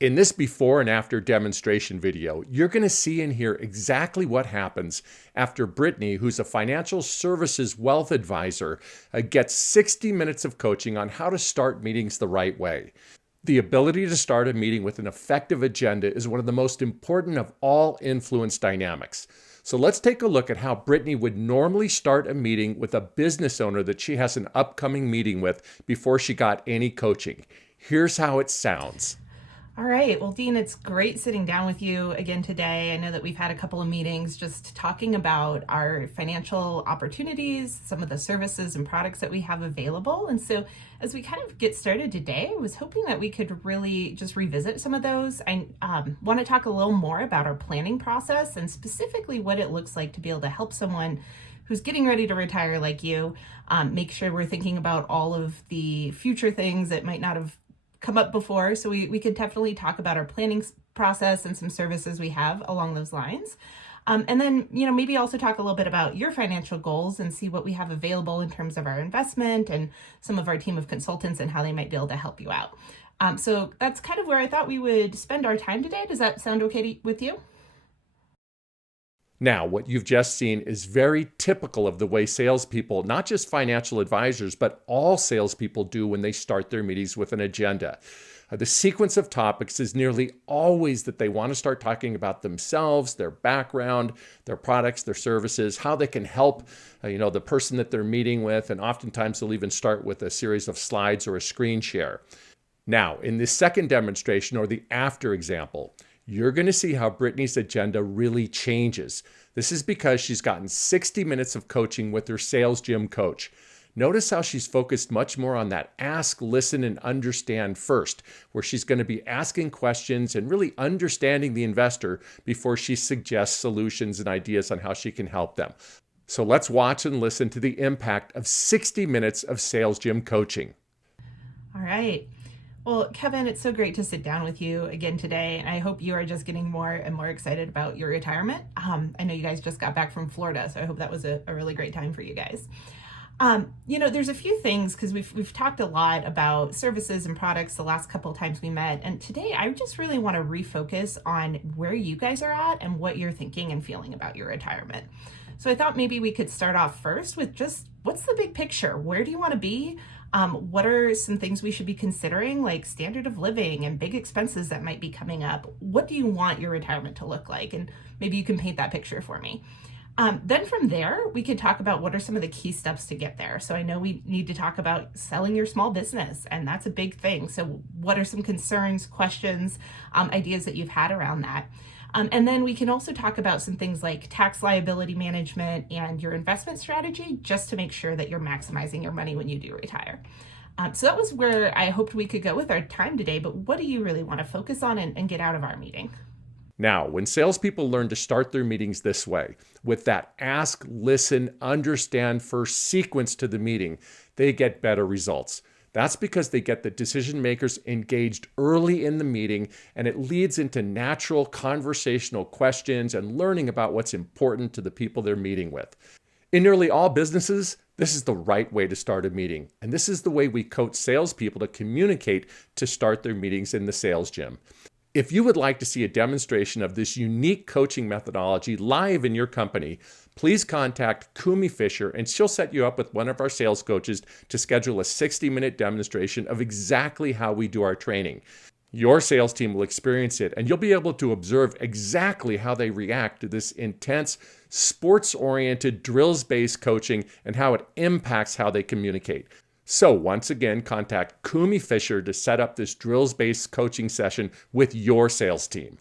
In this before and after demonstration video, you're going to see and hear exactly what happens after Brittany, who's a financial services wealth advisor, gets 60 minutes of coaching on how to start meetings the right way. The ability to start a meeting with an effective agenda is one of the most important of all influence dynamics. So let's take a look at how Brittany would normally start a meeting with a business owner that she has an upcoming meeting with before she got any coaching. Here's how it sounds. All right. Well, Dean, it's great sitting down with you again today. I know that we've had a couple of meetings just talking about our financial opportunities, some of the services and products that we have available. And so as we kind of get started today, I was hoping that we could really just revisit some of those. I want to talk a little more about our planning process and specifically what it looks like to be able to help someone who's getting ready to retire like you, make sure we're thinking about all of the future things that might not have come up before. So we could definitely talk about our planning process and some services we have along those lines. And then, maybe also talk a little bit about your financial goals and see what we have available in terms of our investment and some of our team of consultants and how they might be able to help you out. So that's kind of where I thought we would spend our time today. Does that sound okay with you? Now, what you've just seen is very typical of the way salespeople, not just financial advisors, but all salespeople do when they start their meetings with an agenda. The sequence of topics is nearly always that they want to start talking about themselves, their background, their products, their services, how they can help the person that they're meeting with, and oftentimes they'll even start with a series of slides or a screen share. Now, in this second demonstration, or the after example, you're going to see how Brittany's agenda really changes. This is because she's gotten 60 minutes of coaching with her SalesGym coach. Notice how she's focused much more on that ask, listen, and understand first, where she's going to be asking questions and really understanding the investor before she suggests solutions and ideas on how she can help them. So let's watch and listen to the impact of 60 minutes of SalesGym coaching. All right. Well, Kevin, it's so great to sit down with you again today, and I hope you are just getting more and more excited about your retirement. I know you guys just got back from Florida, so I hope that was a really great time for you guys. There's a few things because we've talked a lot about services and products the last couple of times we met, and today I just really want to refocus on where you guys are at and what you're thinking and feeling about your retirement. So I thought maybe we could start off first with just what's the big picture? Where do you want to be? What are some things we should be considering, like standard of living and big expenses that might be coming up? What do you want your retirement to look like? And maybe you can paint that picture for me. Then from there, we could talk about what are some of the key steps to get there. So I know we need to talk about selling your small business, and that's a big thing. So what are some concerns, questions, ideas that you've had around that? And then we can also talk about some things like tax liability management and your investment strategy, just to make sure that you're maximizing your money when you do retire. So that was where I hoped we could go with our time today, but what do you really want to focus on and get out of our meeting? Now, when salespeople learn to start their meetings this way, with that ask, listen, understand first sequence to the meeting, they get better results. That's because they get the decision makers engaged early in the meeting, and it leads into natural conversational questions and learning about what's important to the people they're meeting with. In nearly all businesses, this is the right way to start a meeting, and this is the way we coach salespeople to communicate to start their meetings in the SalesGym. If you would like to see a demonstration of this unique coaching methodology live in your company, please contact Kumi Fisher and she'll set you up with one of our sales coaches to schedule a 60-minute demonstration of exactly how we do our training. Your sales team will experience it, and you'll be able to observe exactly how they react to this intense, sports-oriented, drills-based coaching and how it impacts how they communicate. So once again, contact Kumi Fisher to set up this drills-based coaching session with your sales team.